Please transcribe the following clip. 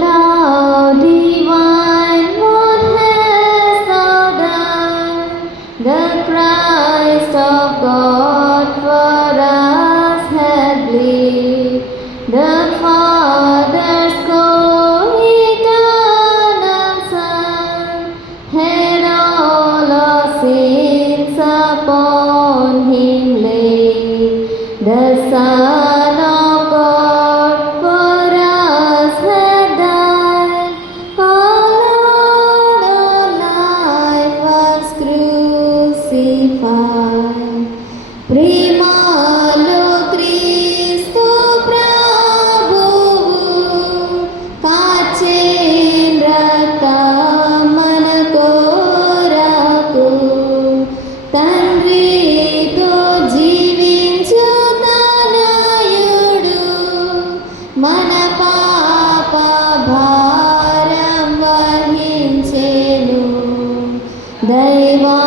Lord divine, what hast thou done? The Christ of God for us hath bled. The Father's co-eternal Son had all our sins upon him laid. The Son of God for us had died. All our life was crucified. ప్రేమలో క్రీస్తు ప్రభువు కాచెను రక్తం మన కొరకు. తండ్రితో జీవించు తనయుడు మన పాప భారం వహించెను. దైవా